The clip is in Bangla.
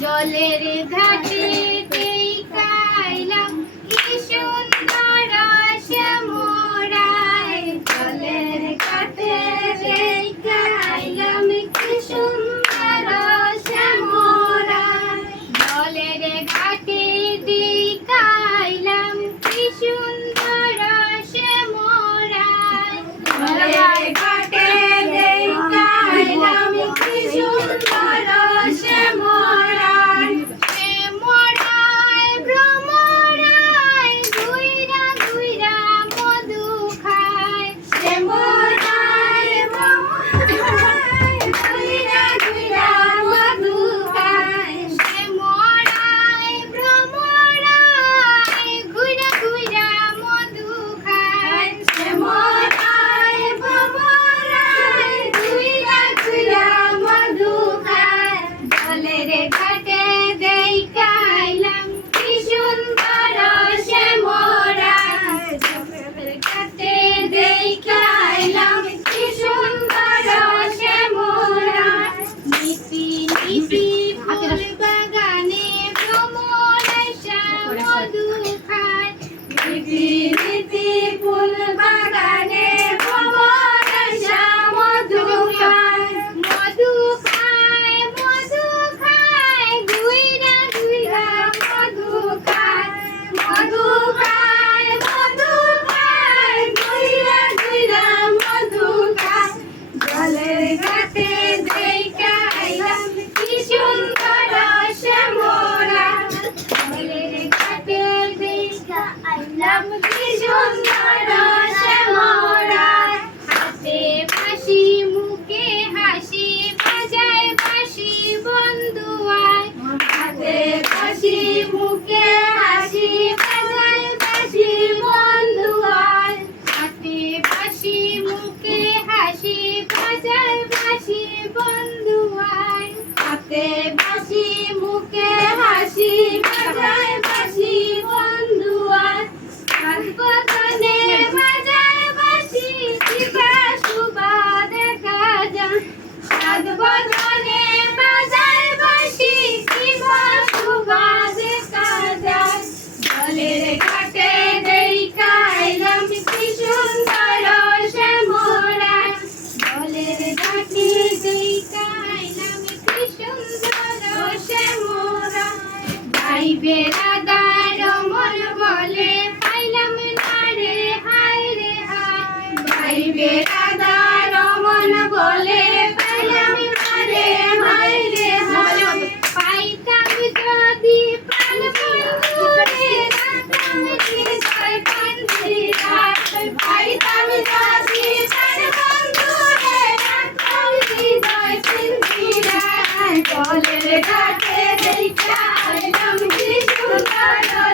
জলের ঘাটে হাতে বাসি মুখে হাসি বাজায় বাসি বন্ধু আর কানে বাজায় বাসি দিবা দেখা যান Vinay. Ai,